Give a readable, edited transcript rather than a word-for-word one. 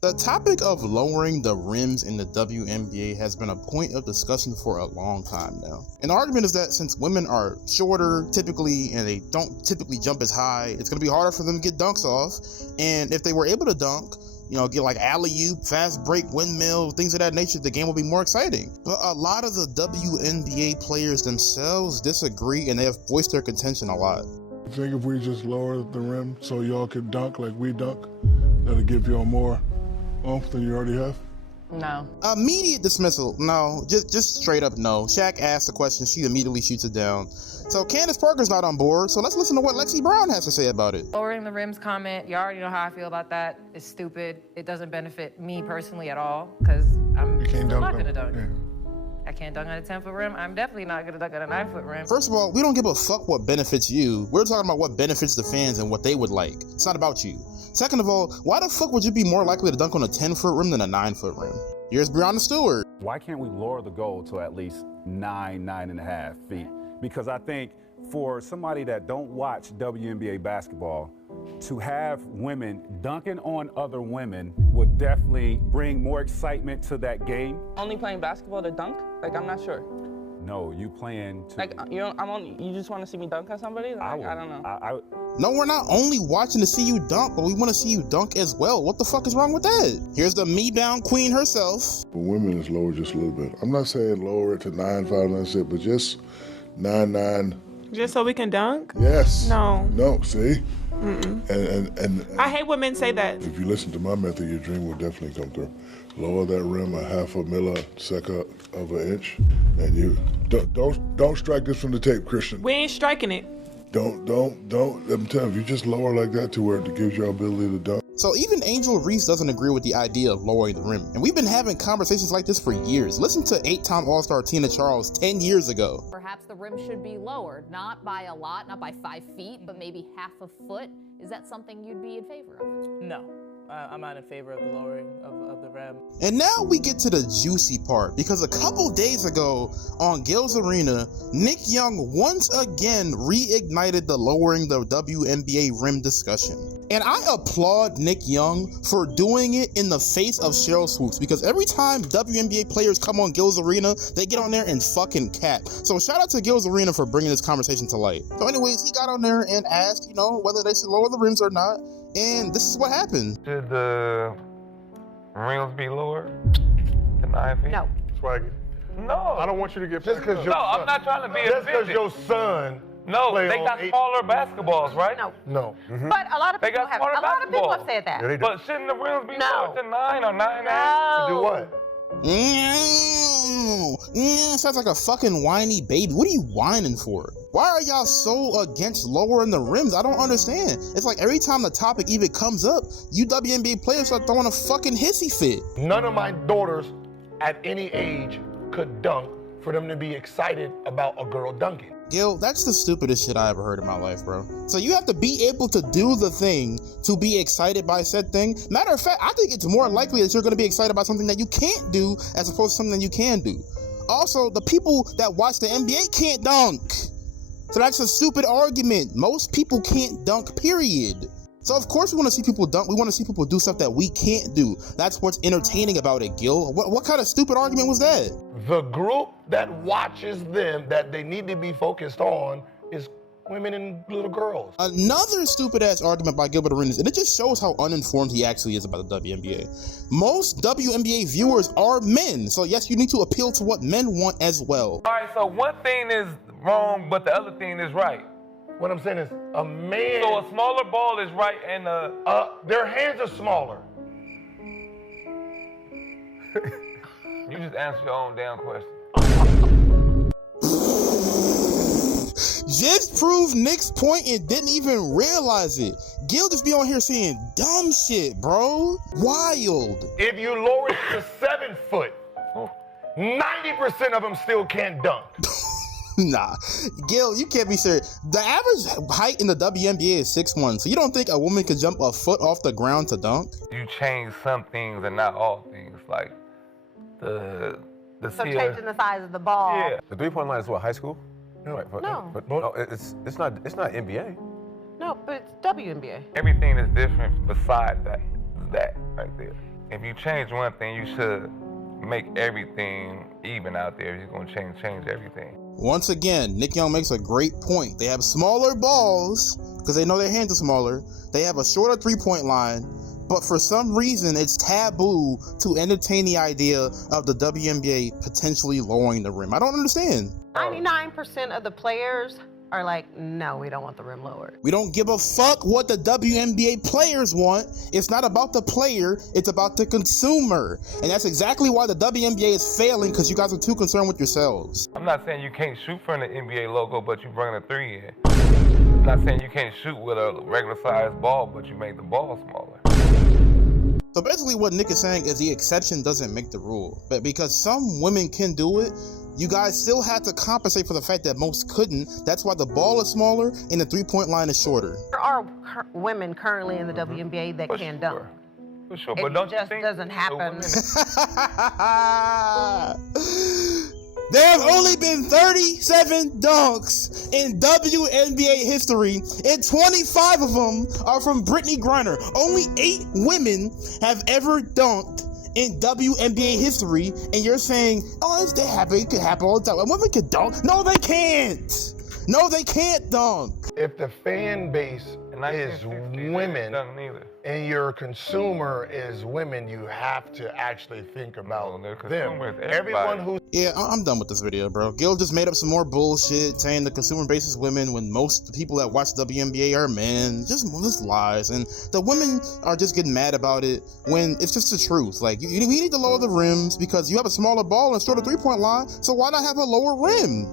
The topic of lowering the rims in the WNBA has been a point of discussion for a long time now. And the argument is that since women are shorter typically and they don't typically jump as high, it's going to be harder for them to get dunks off. And if they were able to dunk, get like alley-oop, fast break, windmill, things of that nature, the game will be more exciting. But a lot of the WNBA players themselves disagree and they have voiced their contention a lot. I think if we just lower the rim so y'all could dunk like we dunk, that'll give y'all more oomph than you already have? No. Immediate dismissal. No, just straight up no. Shaq asks a question, she immediately shoots it down. So Candace Parker's not on board, so let's listen to what Lexi Brown has to say about it. Lowering the rims comment, you already know how I feel about that. It's stupid. It doesn't benefit me personally at all, because I'm not gonna dunk. Yeah. I can't dunk on a 10-foot rim. I'm definitely not gonna dunk on a 9-foot rim. First of all, we don't give a fuck what benefits you. We're talking about what benefits the fans and what they would like. It's not about you. Second of all, why the fuck would you be more likely to dunk on a 10-foot rim than a 9-foot rim? Here's Breonna Stewart. Why can't we lower the goal to at least 9.5 feet? Because I think for somebody that don't watch WNBA basketball, to have women dunking on other women would definitely bring more excitement to that game. Only playing basketball to dunk? Like, I'm not sure. No, you playing to... Like, you just want to see me dunk on somebody? Like, I don't know. No, we're not only watching to see you dunk, but we want to see you dunk as well. What the fuck is wrong with that? Here's the me-bound queen herself. For women, it's lower just a little bit. I'm not saying lower it to 9.5, that's it, but just 9.9. Just so we can dunk? Yes. No. No, see? Mm-mm. And I hate when men say that. If you listen to my method, your dream will definitely come through. Lower that rim a half a millisecond of an inch, and you don't strike this from the tape, Christian. We ain't striking it. Don't. I'm telling you, if you just lower like that to where it gives you ability to dunk. So even Angel Reese doesn't agree with the idea of lowering the rim. And we've been having conversations like this for years. Listen to 8-time All-Star Tina Charles 10 years ago. Perhaps the rim should be lowered, not by a lot, not by 5 feet, but maybe half a foot. Is that something you'd be in favor of? No. I'm not in favor of the lowering of the rim. And now we get to the juicy part, because a couple days ago on Gills Arena, Nick Young once again reignited the lowering the WNBA rim discussion. And I applaud Nick Young for doing it in the face of Sheryl Swoopes, because every time WNBA players come on Gills Arena, they get on there and fucking cap. So shout out to Gills Arena for bringing this conversation to light. So anyways, he got on there and asked, whether they should lower the rims or not. And this is what happened. Should the rims be lower to 9 feet? No. Swaggy. No. I don't want you to get just because No, I'm not trying to be just because your son. No, they got smaller basketballs, right? No. Mm-hmm. But a lot of people have. A lot of people have said that. Yeah, they do. But shouldn't the rims be lower to 9 or 9.5? No. To do what? Sounds like a fucking whiny baby. What are you whining for? Why are y'all so against lowering the rims? I don't understand. It's like every time the topic even comes up, you WNBA players are throwing a fucking hissy fit. None of my daughters at any age could dunk for them to be excited about a girl dunking. Gil, that's the stupidest shit I ever heard in my life, bro. So you have to be able to do the thing to be excited by said thing. Matter of fact, I think it's more likely that you're going to be excited about something that you can't do as opposed to something that you can do. Also, the people that watch the NBA can't dunk. So that's a stupid argument. Most people can't dunk, period. So of course we want to see people dunk. We want to see people do stuff that we can't do. That's what's entertaining about it, Gil. What kind of stupid argument was that? The group that watches them, that they need to be focused on, is women and little girls. Another stupid ass argument by Gilbert Arenas, and it just shows how uninformed he actually is about the WNBA. Most WNBA viewers are men, so yes, you need to appeal to what men want as well. All right, so one thing is wrong, but the other thing is right. What I'm saying is, a man... So a smaller ball is right and their hands are smaller. You just answered your own damn question. Just proved Nick's point and didn't even realize it. Gil just be on here saying dumb shit, bro. Wild. If you lower it to 7 foot, 90% of them still can't dunk. Nah, Gil, you can't be serious. The average height in the WNBA is 6'1", so you don't think a woman could jump a foot off the ground to dunk? You change some things and not all things, like the So changing the size of the ball. Yeah. The three-point line is what, high school? No. No, it's not NBA. No, but it's WNBA. Everything is different beside that right there. if you change one thing, you should make everything even out there. If you're gonna change everything. Once again, Nick Young makes a great point. They have smaller balls because they know their hands are smaller. They have a shorter three-point line, but for some reason, it's taboo to entertain the idea of the WNBA potentially lowering the rim. I don't understand. 99% of the players are like, no, we don't want the rim lowered. We don't give a fuck what the WNBA players want. It's not about the player, it's about the consumer. And that's exactly why the WNBA is failing, because you guys are too concerned with yourselves. I'm not saying you can't shoot from the NBA logo, but you bring a three in. I'm not saying you can't shoot with a regular sized ball, but you make the ball smaller. So basically what Nick is saying is the exception doesn't make the rule. But because some women can do it, you guys still have to compensate for the fact that most couldn't. That's why the ball is smaller and the three-point line is shorter. There are women currently in the WNBA that can dunk. For sure, It but don't you just think doesn't happen. There have only been 37 dunks in WNBA history, and 25 of them are from Brittany Griner. Only 8 women have ever dunked in WNBA history, and you're saying, oh, it could happen all the time. Women can dunk. No, they can't. No, they can't dunk. If the fan base is women and your consumer is women, you have to actually think about them. Everyone who... Yeah, I'm done with this video, bro. Gil just made up some more bullshit saying the consumer base is women when most people that watch WNBA are men. Just lies. And the women are just getting mad about it when it's just the truth. Like, we need to lower the rims because you have a smaller ball and a shorter three-point line, so why not have a lower rim?